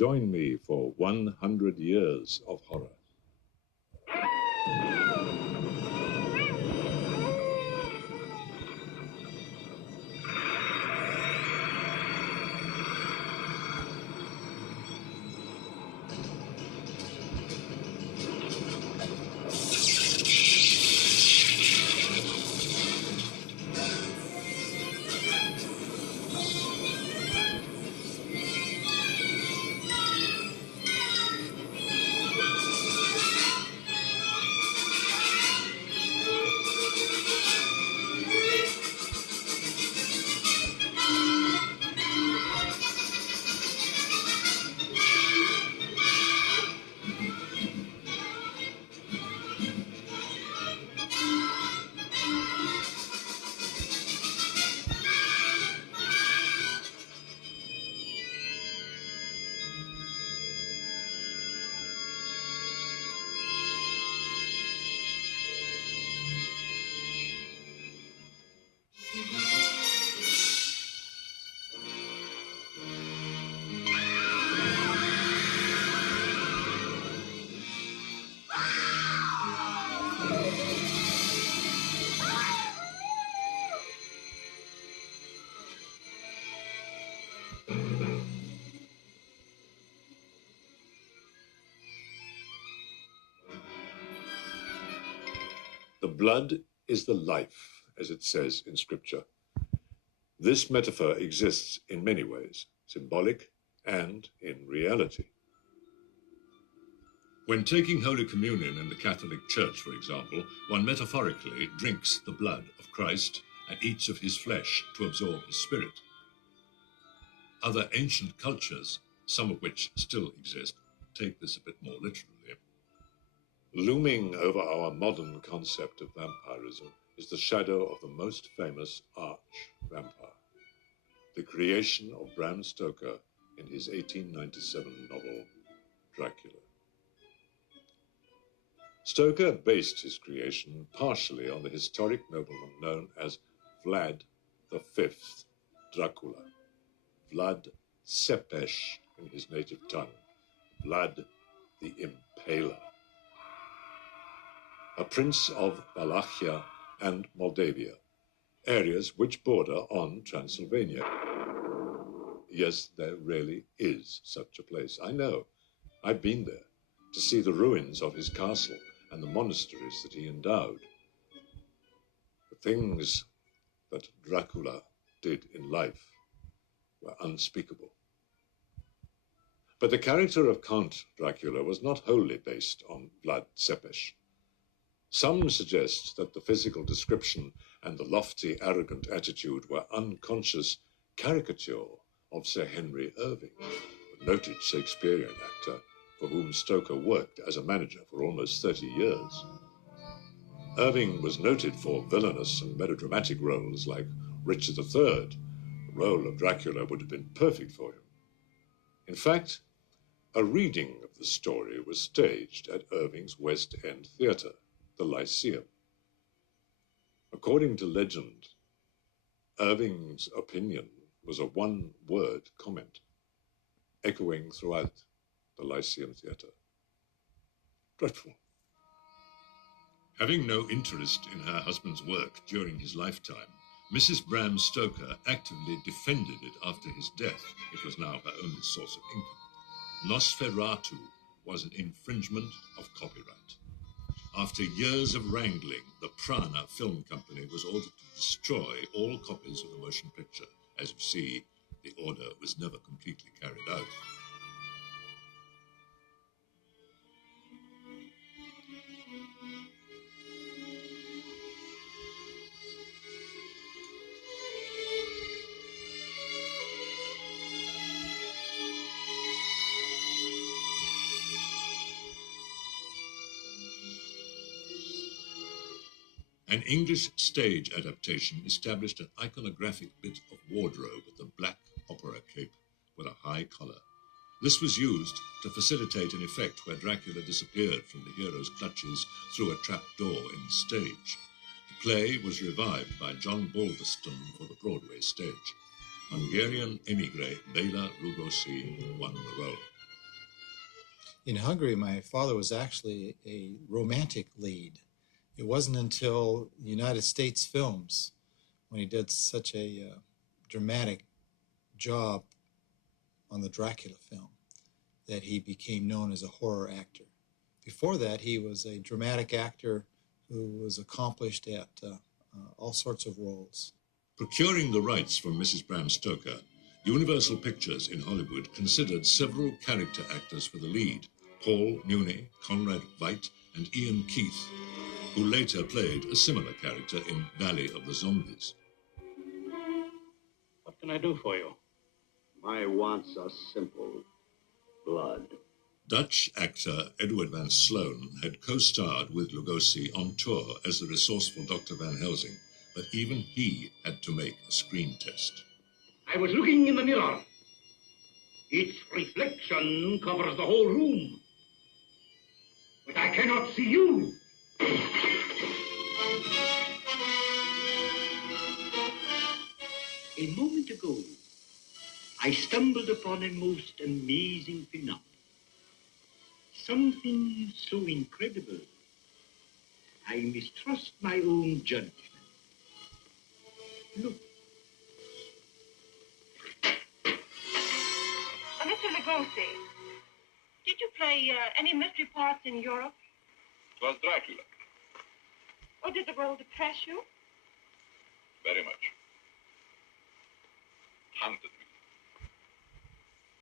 Join me for 100 years of horror. The blood is the life, as it says in Scripture. This metaphor exists in many ways, symbolic and in reality. When taking Holy Communion in the Catholic Church, for example, one metaphorically drinks the blood of Christ and eats of his flesh to absorb his spirit. Other ancient cultures, some of which still exist, take this a bit more literally. Looming over our modern concept of vampirism is the shadow of the most famous arch-vampire, the creation of Bram Stoker in his 1897 novel, Dracula. Stoker based his creation partially on the historic nobleman known as Vlad V, Dracula, Vlad Cepes in his native tongue, Vlad the Impaler, a prince of Wallachia and Moldavia, areas which border on Transylvania. Yes, there really is such a place. I know. I've been there to see the ruins of his castle and the monasteries that he endowed. The things that Dracula did in life were unspeakable. But the character of Count Dracula was not wholly based on Vlad Cepes. Some suggest that the physical description and the lofty, arrogant attitude were unconscious caricature of Sir Henry Irving, a noted Shakespearean actor for whom Stoker worked as a manager for almost 30 years. Irving was noted for villainous and melodramatic roles like Richard III. The role of Dracula would have been perfect for him. In fact, a reading of the story was staged at Irving's West End Theatre, the Lyceum. According to legend, Irving's opinion was a one-word comment, echoing throughout the Lyceum Theatre. Dreadful. Having no interest in her husband's work during his lifetime, Mrs. Bram Stoker actively defended it after his death. It was now her only source of income. Nosferatu was an infringement of copyright. After years of wrangling, the Prana Film Company was ordered to destroy all copies of the motion picture. As you see, the order was never completely carried out. An English stage adaptation established an iconographic bit of wardrobe with a black opera cape with a high collar. This was used to facilitate an effect where Dracula disappeared from the hero's clutches through a trap door in the stage. The play was revived by John Balderston for the Broadway stage. Hungarian émigré Béla Lugosi won the role. In Hungary, my father was actually a romantic lead. It wasn't until United States films, when he did such a dramatic job on the Dracula film, that he became known as a horror actor. Before that, he was a dramatic actor who was accomplished at all sorts of roles. Procuring the rights from Mrs. Bram Stoker, Universal Pictures in Hollywood considered several character actors for the lead: Paul Muni, Conrad Veidt, and Ian Keith, who later played a similar character in Valley of the Zombies. What can I do for you? My wants are simple. Blood. Dutch actor Edward Van Sloan had co-starred with Lugosi on tour as the resourceful Dr. Van Helsing, but even he had to make a screen test. I was looking in the mirror. Its reflection covers the whole room. But I cannot see you. A moment ago, I stumbled upon a most amazing phenomenon. Something so incredible, I mistrust my own judgment. Look. Mr. Lugosi, did you play any mystery parts in Europe? It was Dracula. Or did the role depress you? Very much. Haunted me.